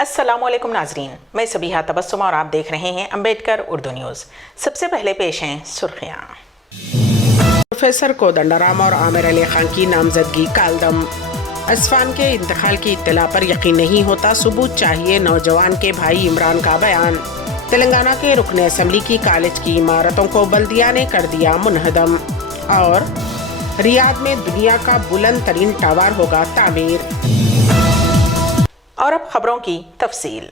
अस्सलाम वालेकुम नाजरीन, मैं सबीहा तबस्सुम और आप देख रहे हैं अम्बेडकर उर्दू न्यूज़। सबसे पहले पेश हैं सुर्खियाँ। प्रोफेसर कोदंडराम और आमिर अली खान की नामजदगी कालदम। असफान के इंतकाल की इत्तला पर यकीन नहीं होता, सबूत चाहिए, नौजवान के भाई इमरान का बयान। तेलंगाना के रुकन असम्बली की कॉलेज की इमारतों को बल्दिया ने कर दिया मुनहदम। और रियाद में दुनिया का बुलंद तरीन टावर होगा तामीर। और अब खबरों की तफसील।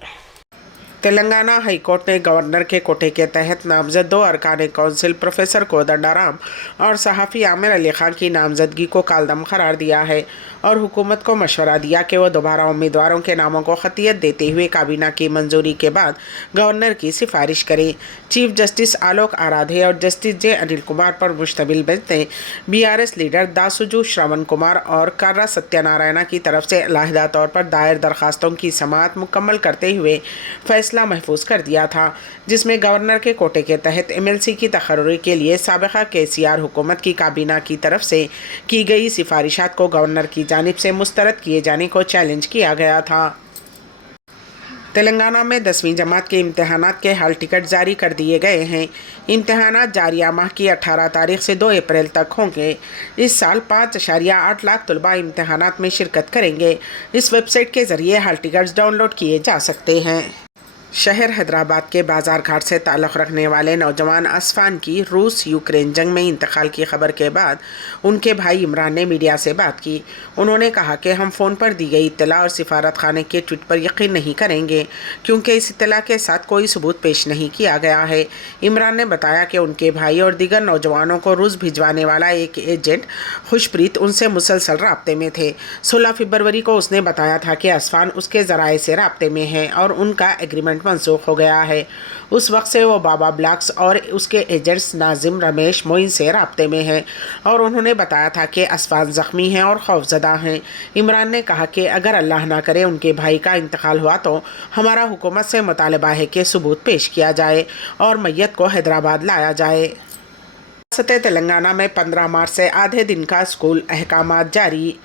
तेलंगाना हाई कोर्ट ने गवर्नर के कोटे के तहत नामजद 2 अरकान कौंसिल प्रोफेसर कोदंडराम और सहाफ़ी आमिर अली खान की नामजदगी को कालदम करार दिया है और हुकूमत को मशवरा दिया कि वह दोबारा उम्मीदवारों के नामों को खतियत देते हुए काबीना की मंजूरी के बाद गवर्नर की सिफारिश करे। चीफ जस्टिस आलोक आराधे और जस्टिस जे अनिल कुमार पर मुश्तमिल बेंच ने BRS लीडर दासुजू श्रवण कुमार और कर्रा सत्यनारायणा की तरफ से अलहदा तौर पर दायर दरखास्तों की समाअत मुकम्मल करते हुए फैसला महफूज कर दिया था, जिसमें गवर्नर के कोटे के तहत MLC की तकर्री के लिए साबिक़ा KCR हुकूमत की काबीना की तरफ से की गई सिफारिशात को गवर्नर की जानिब से मुस्तरद किए जाने को चैलेंज किया गया था। तेलंगाना में 10वीं जमात के इम्तहानात के हाल टिकट जारी कर दिए गए हैं। इम्तहानात जारिया माह की 18 तारीख से 2 अप्रैल तक होंगे। इस साल 5.8 लाख तलबा इम्तहानात में शिरकत करेंगे। इस वेबसाइट के ज़रिए हाल टिकट्स डाउनलोड किए जा सकते हैं। शहर हैदराबाद के बाजार घाट से ताल्लुक़ रखने वाले नौजवान असफान की रूस यूक्रेन जंग में इंतकाल की खबर के बाद उनके भाई इमरान ने मीडिया से बात की। उन्होंने कहा कि हम फ़ोन पर दी गई इत्तला और सिफारत खाने के ट्वीट पर यकीन नहीं करेंगे, क्योंकि इस इत्तला के साथ कोई सबूत पेश नहीं किया गया है। इमरान ने बताया कि उनके भाई और दीगर नौजवानों को रूस भिजवाने वाला एक एजेंट खुशप्रीत उनसे मुसलसल राब्ते में थे। 16 फरवरी को उसने बताया था कि असफान उसके ज़राए से राब्ते में है और उनका एग्रीमेंट मनसूख हो गया है। उस वक्त से वो बाबा ब्लॉक्स और उसके एजेंट्स नाजिम, रमेश, मोइन से राब्ते में हैं और उन्होंने बताया था कि असफान ज़ख्मी हैं और खौफजदा हैं। इमरान ने कहा कि अगर अल्लाह ना करे उनके भाई का इंतकाल हुआ तो हमारा हुकूमत से मुतालबा है कि सबूत पेश किया जाए और मैयत को हैदराबाद लाया जाए। रियासत तेलंगाना में 15 मार्च से आधे दिन का स्कूल अहकामात जारी।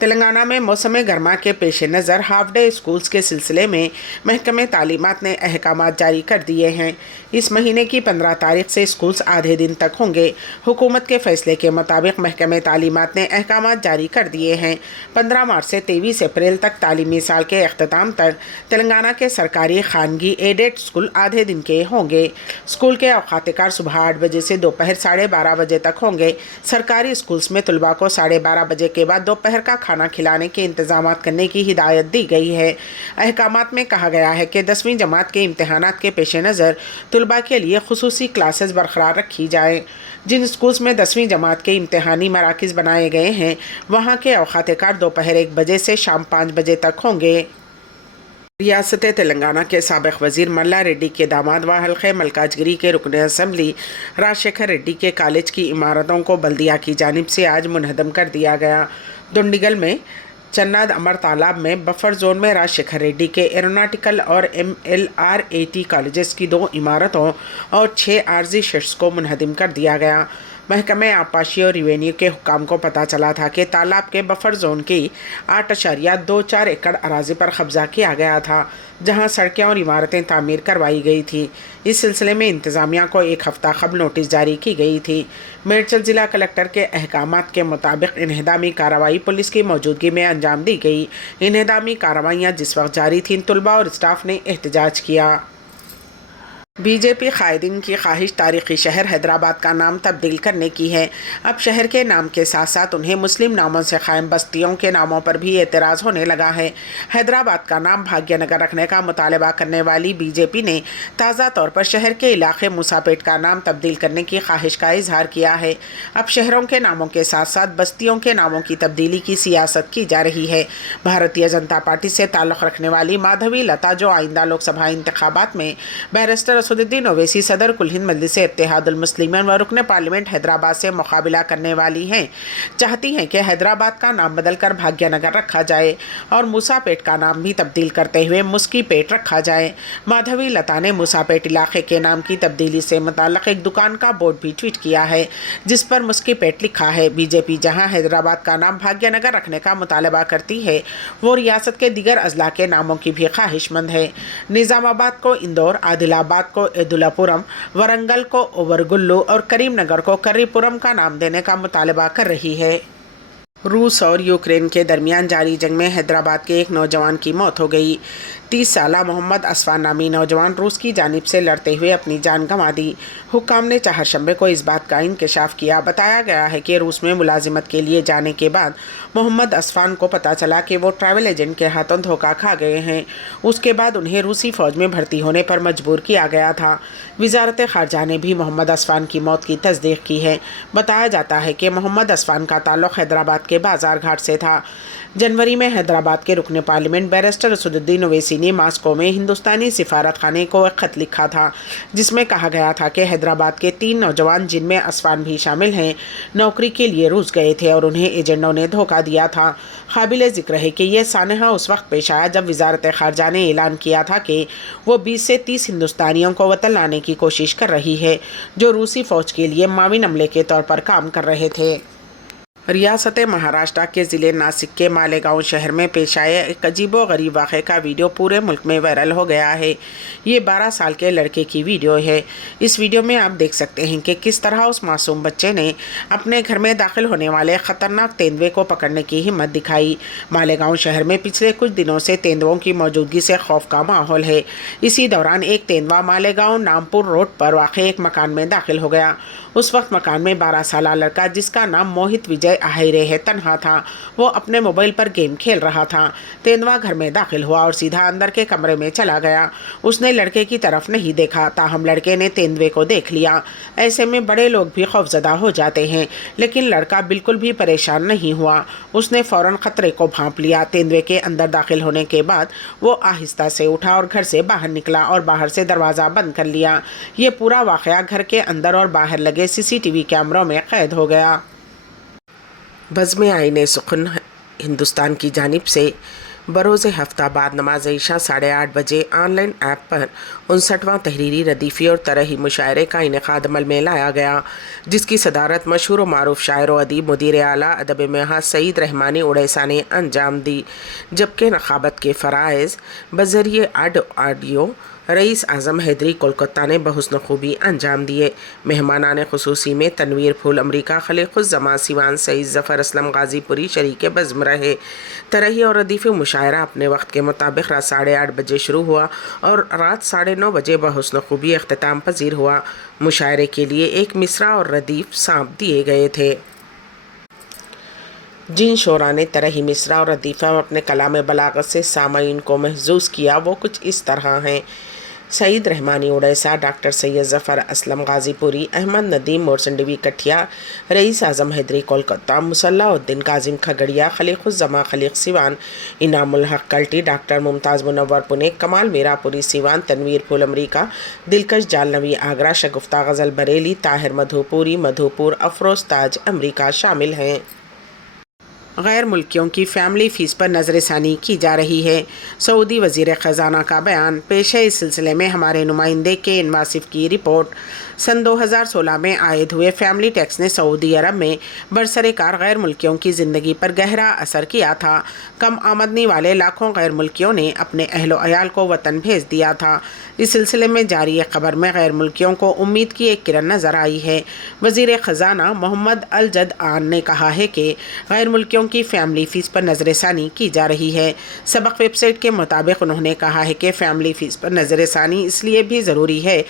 तेलंगाना में मौसम गर्मा के पेश नज़र हाफ डे स्कूल्स के सिलसिले में महकमे तालीमात ने अहकामात जारी कर दिए हैं। इस महीने की 15 तारीख से स्कूल्स आधे दिन तक होंगे। हुकूमत के फैसले के मुताबिक महकमे तालीमात ने अहकामात जारी कर दिए हैं। 15 मार्च से 23 अप्रैल तक तालीमी साल के अख्ताम तक तेलंगाना के सरकारी खानगी एडेड स्कूल आधे दिन के होंगे। स्कूल के औकात-ए-कार सुबह 8 बजे से दोपहर 12:30 बजे तक होंगे। सरकारी स्कूल्स में तलबा को 12:30 बजे के बाद दोपहर का खाना खिलाने के इंतजाम करने की हिदायत दी गई है। अहकामात में कहा गया है कि 10वीं जमात के इम्तहानात के पेश नज़र तलबा के लिए खुसूसी क्लासेस बरकरार रखी जाएँ। जिन स्कूल्स में 10वीं जमात के इम्तहानी मराकज़ बनाए गए हैं वहाँ के औकात-ए-कार दोपहर 1 बजे से शाम 5 बजे तक होंगे। रियासत तेलंगाना के साबिक़ वज़ीर मल्ला रेड्डी के दामाद व हल्क़े मल्काजगिरी के रुकन असम्बली राजशेखर रेड्डी के कॉलेज की इमारतों को बल्दिया की जानिब से आज मुनहदम कर दिया गया। दुंडिगल में चन्नाद अमर तालाब में बफर जोन में राजशेखर रेड्डी के एरोनॉटिकल और MLRAT कॉलेजेस की 2 इमारतों और 6 आर्जी शेड्स को मुनहदम कर दिया गया। महकमे आबपाशी और रिवेन्यू के हुक्काम को पता चला था कि तालाब के बफर जोन की 8.24 एकड़ अराजी पर कब्जा किया गया था, जहां सड़कें और इमारतें तामीर करवाई गई थी। इस सिलसिले में इंतज़ामिया को 1 हफ़्ता कबल नोटिस जारी की गई थी। मेडचल ज़िला कलेक्टर के अहकामात के मुताबिक इन्हदामी कार्रवाई पुलिस की मौजूदगी में अंजाम दी गई। इन्हदामी कार्रवाइयाँ जिस वक्त जारी थीं, तलबा और स्टाफ ने एहतजाज किया। बीजेपी कायदीन की ख्वाहिश तारीखी शहर हैदराबाद का नाम तब्दील करने की है। अब शहर के नाम के साथ साथ उन्हें मुस्लिम नामों से कायम बस्तियों के नामों पर भी एतराज़ होने लगा है। हैदराबाद का नाम भाग्यनगर रखने का मुतालबा करने वाली बीजेपी ने ताज़ा तौर पर शहर के इलाके मूसापेट का नाम तब्दील करने की ख्वाहिश का इजहार किया है। अब शहरों के नामों के साथ साथ बस्तियों के नामों की तब्दीली की सियासत की जा रही है। भारतीय जनता पार्टी से ताल्लुक़ रखने वाली माधवी लता, जो आइंदा लोकसभा इंतखाबात में बैरिस्टर असदुद्दीन ओवैसी सदर कुल हिंद मजलिस इत्तेहादुल मुस्लिमीन व रुकन पार्लियामेंट हैदराबाद से मुकाबला करने वाली हैं, चाहती हैं कि हैदराबाद का नाम बदलकर भाग्यनगर रखा जाए और मूसापेट का नाम भी तब्दील करते हुए मुस्कीपेट रखा जाए। माधवी लता ने मूसापेट इलाके के नाम की तब्दीली से मुताल्लिक़ एक दुकान का बोर्ड भी ट्वीट किया है, जिस पर मुस्कीपेट लिखा है। बीजेपी जहां हैदराबाद का नाम भाग्यनगर रखने का मुतालबा करती है, वो रियासत के दीगर अजला के नामों की भी ख्वाहिशमंद है। निज़ामाबाद को इंदौर, आदिलाबाद को एदुलापुरम, वरंगल को ओवरगुल्लू और करीमनगर को करीपुरम का नाम देने का मुतालबा कर रही है। रूस और यूक्रेन के दरमियान जारी जंग में हैदराबाद के एक नौजवान की मौत हो गई। 30 साला मोहम्मद असफान नामी नौजवान रूस की जानिब से लड़ते हुए अपनी जान गंवा दी। हुक्काम ने चाहरशंबे को इस बात का इंकशाफ किया। बताया गया है कि रूस में मुलाजिमत के लिए जाने के बाद मोहम्मद असफान को पता चला कि वो ट्रैवल एजेंट के हाथों धोखा खा गए हैं। उसके बाद उन्हें रूसी फ़ौज में भर्ती होने पर मजबूर किया गया था। वजारत ख़ारजा ने भी मोहम्मद असफान की मौत की तस्दीक की है। बताया जाता है कि मोहम्मद असफान का ताल्लुक़ हैदराबाद के बाजार घाट से था। जनवरी में हैदराबाद के रुकन पार्लियामेंट बैरिस्टर असदुद्दीन ओवैसी ने मास्को में हिंदुस्तानी सिफारत खाने को एक ख़त लिखा था, जिसमें कहा गया था कि हैदराबाद के 3 नौजवान, जिनमें असफान भी शामिल हैं, नौकरी के लिए रूस गए थे और उन्हें एजेंटों ने धोखा दिया था। काबिल ज़िक्र है कि यह सानहा उस वक्त पेश आया जब वजारत ख़ारजा ने ऐलान किया था कि वो 20 से 30 हिंदुस्तानियों को वतन लाने की कोशिश कर रही है, जो रूसी फ़ौज के लिए माविन अमले के तौर पर काम कर रहे थे। रियासत महाराष्ट्र के ज़िले नासिक के मालेगांव शहर में पेश आए एक अजीबो गरीब वाक़े का वीडियो पूरे मुल्क में वायरल हो गया है। ये 12 साल के लड़के की वीडियो है। इस वीडियो में आप देख सकते हैं कि किस तरह उस मासूम बच्चे ने अपने घर में दाखिल होने वाले ख़तरनाक तेंदुए को पकड़ने की हिम्मत दिखाई। मालेगांव शहर में पिछले कुछ दिनों से तेंदुओं की मौजूदगी से खौफ का माहौल है। इसी दौरान एक तेंदुआ मालेगांव नामपुर रोड पर वाक़े एक मकान में दाखिल हो गया। उस वक्त मकान में 12 साला लड़का, जिसका नाम मोहित विजय आहिरे है, तन्हा था। वो अपने मोबाइल पर गेम खेल रहा था। तेंदुआ घर में दाखिल हुआ और सीधा अंदर के कमरे में चला गया। उसने लड़के की तरफ नहीं देखा, ताहम लड़के ने तेंदुए को देख लिया। ऐसे में बड़े लोग भी खौफजदा हो जाते हैं, लेकिन लड़का बिल्कुल भी परेशान नहीं हुआ। उसने फ़ौरन ख़तरे को भांप लिया। तेंदुए के अंदर दाखिल होने के बाद वो आहिस्ता से उठा और घर से बाहर निकला और बाहर से दरवाज़ा बंद कर लिया। ये पूरा वाक़या घर के अंदर और बाहर लगे CCTV कैमरों में कैद हो गया। बज़्म आईने सुखन हिंदुस्तान की जानिब से बरोज़ हफ्ता बाद नमाज इशा 8:30 बजे ऑनलाइन ऐप पर 59वां तहरीरी रदीफ़ी और तरही मुशायरे का इनेकाद अमल में लाया गया, जिसकी सदारत मशहूर व मारूफ शायर व अदीब मुदीर आला अदब महज सईद रहमानी उड़ैसा ने अंजाम दी, जबकि नखाबत के फ़राइज़ बज़रिए ऑडियो रईस आज़म हैदरी कोलकाता ने बहुस्न खूबी अंजाम दिए। मेहमानान खुसूसी में तनवीर फूल अमरीका, खलीक़ुज़्ज़मा सिवान, सईद ज़फ़र असलम गाज़ीपुरी शरीक बज़्म रहे। तरही और रदीफ़ी मुशायरा अपने वक्त के मुताबिक रात 8:30 बजे शुरू हुआ और रात 9:30 बजे बहुस्न खूबी अख्तिताम पजीर हुआ। मुशायरे के लिए एक मिसरा और रदीफ़ सांप दिए गए थे। जिन शोरा ने तरही मिसरा और रदीफ़ा में अपने कलाम बलागत से सामाईन को महजूज़ किया, वो कुछ इस तरह हैं। सईद रहमानी उड़ैसा, डॉक्टर सैयद ज़फ़र असलम गाज़ीपुरी, अहमद नदीम मोरसंडवी कठिया, रईस आज़म हैदरी कोलकाता, मुसल्लाउद्दीन काजिम खगड़िया, खलीक़ुज़्ज़मा खलीक़ सिवान, इनामुल हक़ कल्टी, डॉक्टर मुमताज़ मुनव्वर पुणे, कमाल मीरापुरी सिवान, तनवीर फूल अमरीका, दिलकश जालनवी आगरा, शगुफ्ता गज़ल बरेली, ताहिर मधुपुरी मधुपुर, अफरोज़ ताज अमरीका शामिल हैं। गैर मुल्कियों की फ़ैमिली फ़ीस पर नज़रसानी की जा रही है। सऊदी वज़ीर ख़ज़ाना का बयान पेश है। इस सिलसिले में हमारे नुमाइंदे के इन वासिफ़ की रिपोर्ट। सन 2016 में आयद हुए फैमिली टैक्स ने सऊदी अरब में बरसरेकार गैर मुल्कियों की ज़िंदगी पर गहरा असर किया था। कम आमदनी वाले लाखों गैर मुल्कियों ने अपने अहलो अयाल को वतन भेज दिया था। इस सिलसिले में जारी एक खबर में गैर मुल्कियों को उम्मीद की एक किरण नज़र आई है। वज़ीर ख़ज़ाना मोहम्मद अल जद आन ने कहा है कि गैर मुल्कियों की फ़ैमिली फ़ीस पर नज़रसानी की जा रही है। सबक वेबसाइट के मुताबिक उन्होंने कहा है कि फ़ैमिली फ़ीस पर नज़रसानी इसलिए भी ज़रूरी है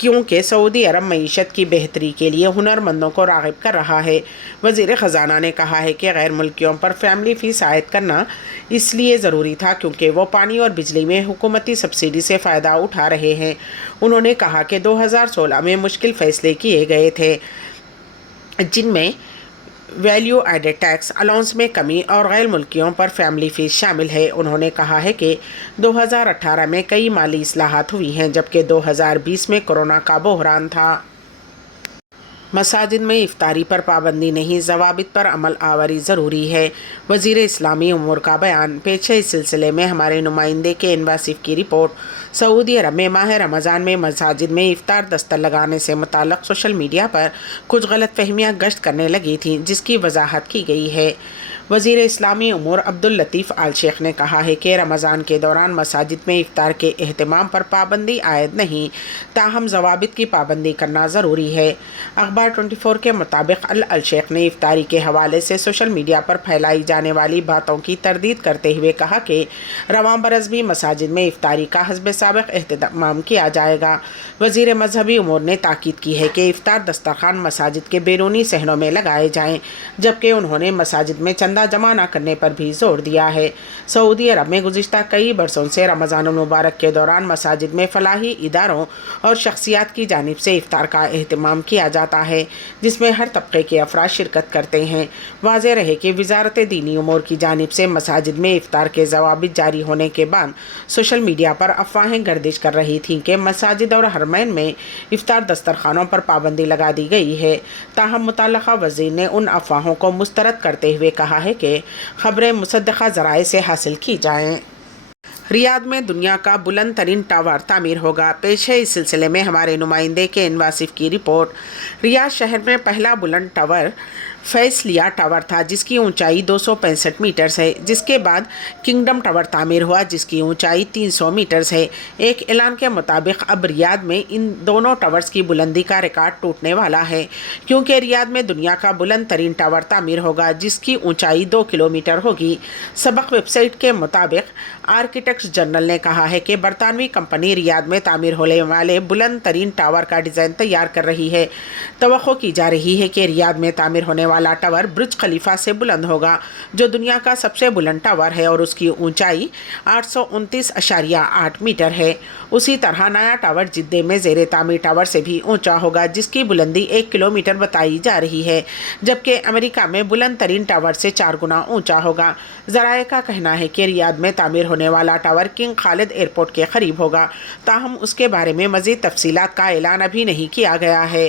क्योंकि सऊदी अरब मईशत की बेहतरी के लिए हुनरमंदों को राग़िब कर रहा है। वज़ीर ख़ज़ाना ने कहा है कि गैर मुल्कियों पर फ़ैमिली फ़ीस आयद करना इसलिए ज़रूरी था क्योंकि वो पानी और बिजली में हुकूमती सब्सिडी से फ़ायदा उठा रहे हैं। उन्होंने कहा कि 2016 में मुश्किल फ़ैसले किए गए थे, जिनमें ویلیو ایڈڈ ٹیکس الاؤنس میں کمی اور غیر ملکیوں پر فیملی فیس شامل ہے۔ انہوں نے کہا ہے کہ 2018 میں کئی مالی اصلاحات ہوئی ہیں جبکہ 2020 میں کورونا کا بحران تھا۔ مساجد میں افطاری پر پابندی نہیں، ضوابط پر عمل آوری ضروری ہے، وزیر اسلامی امور کا بیان۔ پیش ہے اس سلسلے میں ہمارے نمائندے کے این واصف کی رپورٹ۔ سعودی عرب میں ماہ رمضان میں مساجد میں افطار دستر لگانے سے متعلق سوشل میڈیا پر کچھ غلط فہمیاں گشت کرنے لگی تھیں جس کی وضاحت کی گئی ہے۔ وزیر اسلامی امور عبداللطیف آل شیخ نے کہا ہے کہ رمضان کے دوران مساجد میں افطار کے اہتمام پر پابندی عائد نہیں، تاہم ضوابط کی پابندی کرنا ضروری ہے۔ اخبار 24 کے مطابق آل شیخ نے افطاری کے حوالے سے سوشل میڈیا پر پھیلائی جانے والی باتوں کی تردید کرتے ہوئے کہا کہ رواں برس بھی مساجد میں افطاری کا حسب سابق اہتمام کیا جائے گا۔ وزیر مذہبی امور نے تاکید کی ہے کہ افطار دسترخوان مساجد کے بیرونی صحنوں میں لگائے جائیں، جبکہ انہوں نے مساجد میں چندہ جمع نہ کرنے پر بھی زور دیا ہے۔ سعودی عرب میں گزشتہ کئی برسوں سے رمضان المبارک کے دوران مساجد میں فلاحی اداروں اور شخصیات کی جانب سے افطار کا اہتمام کیا جاتا ہے جس میں ہر طبقے کے افراد شرکت کرتے ہیں۔ واضح رہے کہ وزارت دینی امور کی جانب سے مساجد میں افطار کے ضوابط جاری ہونے کے بعد سوشل میڈیا پر افواہیں گردش کر رہی تھیں کہ مساجد اور حرمین میں افطار دسترخوانوں پر پابندی لگا دی گئی ہے، تاہم متعلقہ وزیر نے ان افواہوں کو مسترد کرتے ہوئے کہا ہے کہ خبریں مصدقہ ذرائع سے حاصل کی جائیں۔ ریاض میں دنیا کا بلند ترین ٹاور تعمیر ہوگا۔ پیش ہے اس سلسلے میں ہمارے نمائندے کے این واصف کی رپورٹ۔ ریاض شہر میں پہلا بلند ٹاور فیصلیہ ٹاور تھا جس کی اونچائی 265 میٹرز ہے، جس کے بعد کنگڈم ٹاور تعمیر ہوا جس کی اونچائی 300 میٹرز ہے۔ ایک اعلان کے مطابق اب ریاض میں ان دونوں ٹاورز کی بلندی کا ریکارڈ ٹوٹنے والا ہے، کیونکہ ریاض میں دنیا کا بلند ترین ٹاور تعمیر ہوگا جس کی اونچائی 2 کلومیٹر ہوگی۔ سبق ویب سائٹ کے مطابق آرکیٹیکٹس جنرل نے کہا ہے کہ برطانوی کمپنی ریاض میں تعمیر ہونے والے بلند ترین ٹاور کا ڈیزائن تیار کر رہی ہے۔ توقع کی جا رہی ہے کہ ریاض میں تعمیر ہونے والا ٹاور برج خلیفہ سے بلند ہوگا جو دنیا کا سب سے بلند ٹاور ہے اور اس کی اونچائی 829.8 میٹر ہے۔ اسی طرح نیا ٹاور جدہ میں زیر تعمیر ٹاور سے بھی اونچا ہوگا جس کی بلندی 1 کلومیٹر بتائی جا رہی ہے، جبکہ امریکہ میں بلند ترین ٹاور سے 4 گنا اونچا ہوگا۔ ذرائع کا کہنا ہے کہ ریاض میں تعمیر ہونے والا ٹاور کنگ خالد ایئرپورٹ کے قریب ہوگا، تاہم اس کے بارے میں مزید تفصیلات کا اعلان ابھی نہیں کیا گیا ہے۔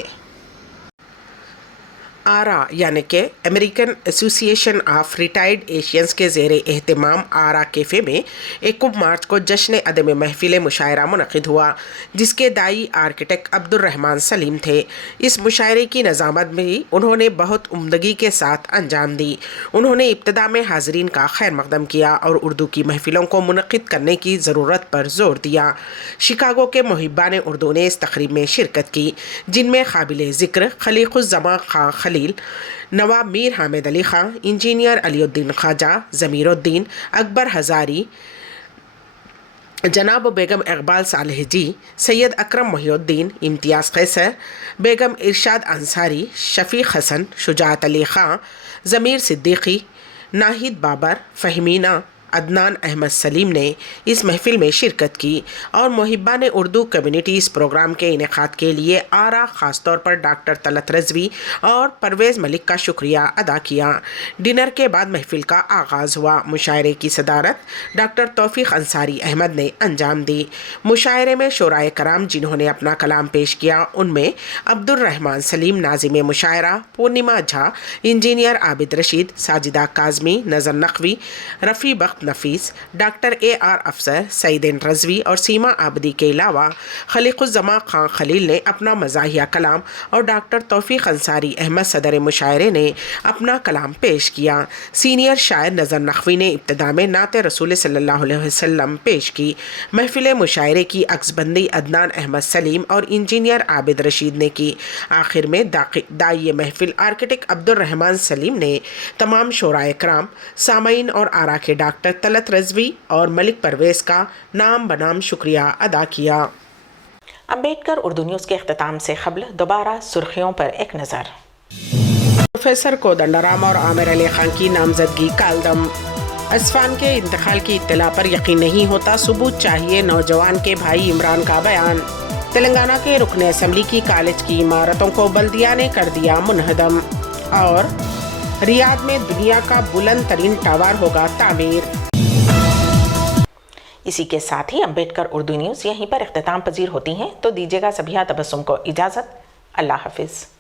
آرا یعنی کہ امریکن ایسوسی ایشن آف ریٹائرڈ ایشینز کے زیر اہتمام آرا کیفے میں 1 مارچ کو جشن عدم محفل مشاعرہ منعقد ہوا جس کے داعی آرکیٹیکٹ عبدالرحمن سلیم تھے۔ اس مشاعرے کی نظامت بھی انہوں نے بہت عمدگی کے ساتھ انجام دی۔ انہوں نے ابتدا میں حاضرین کا خیر مقدم کیا اور اردو کی محفلوں کو منعقد کرنے کی ضرورت پر زور دیا۔ شکاگو کے محبان اردو نے اس تقریب میں شرکت کی جن میں قابل ذکر خلیق الزمان خان خلیل، نواب میر حامد علی خان، انجینئر علی الدین خواجہ، ضمیر الدین، اکبر ہزاری، جناب بیگم اقبال صالح جی، سید اکرم محی الدین، امتیاز قیصر، بیگم ارشاد انصاری، شفیق حسن، شجاعت علی خان، ضمیر صدیقی، ناہید بابر، فہمینہ، عدنان احمد سلیم نے اس محفل میں شرکت کی اور محبان اردو کمیونٹی اس پروگرام کے انعقاد کے لیے آرا خاص طور پر ڈاکٹر طلعت رضوی اور پرویز ملک کا شکریہ ادا کیا۔ ڈنر کے بعد محفل کا آغاز ہوا۔ مشاعرے کی صدارت ڈاکٹر توفیق انصاری احمد نے انجام دی۔ مشاعرے میں شعراء کرام جنہوں نے اپنا کلام پیش کیا ان میں عبدالرحمن سلیم ناظم مشاعرہ، پورنیما جھا، انجینئر عابد رشید، ساجدہ کاظمی، نظر نقوی، رفیع بخت نفیس، ڈاکٹر AR افسر، سعیدین رضوی اور سیما آبدی کے علاوہ خلیق الزمان خان خلیل نے اپنا مزاحیہ کلام اور ڈاکٹر توفیق انصاری احمد صدر مشاعرے نے اپنا کلام پیش کیا۔ سینئر شاعر نظر نقوی نے ابتدا میں نعت رسول صلی اللہ علیہ وسلم پیش کی۔ محفل مشاعرے کی عکس بندی عدنان احمد سلیم اور انجینئر عابد رشید نے کی۔ آخر میں داعی محفل آرکیٹیکٹ عبدالرحمن سلیم نے تمام شعراء کرام، سامعین اور آرا کے ڈاکٹر طلعت رضوی اور ملک پرویز کا نام بنام شکریہ ادا کیا۔ امبیڈکر اردو نیوز کے اختتام سے قبل دوبارہ سرخیوں پر ایک نظر۔ پروفیسر کودنڈرام اور عامر علی خان کی نامزدگی کالدم۔ اصفہان کے انتقال کی اطلاع پر یقین نہیں ہوتا، ثبوت چاہیے، نوجوان کے بھائی عمران کا بیان۔ تلنگانہ کے رکن اسمبلی کی کالج کی عمارتوں کو بلدیہ نے کر دیا منہدم۔ اور रियाद में दुनिया का बुलंद तरीन टावर होगा तामीर। इसी के साथ ही अम्बेडकर उर्दू न्यूज़ यहीं पर इख्तिताम पजीर होती हैं, तो दीजिएगा सबिहा तबस्सुम को इजाज़त। अल्लाह हाफिज़।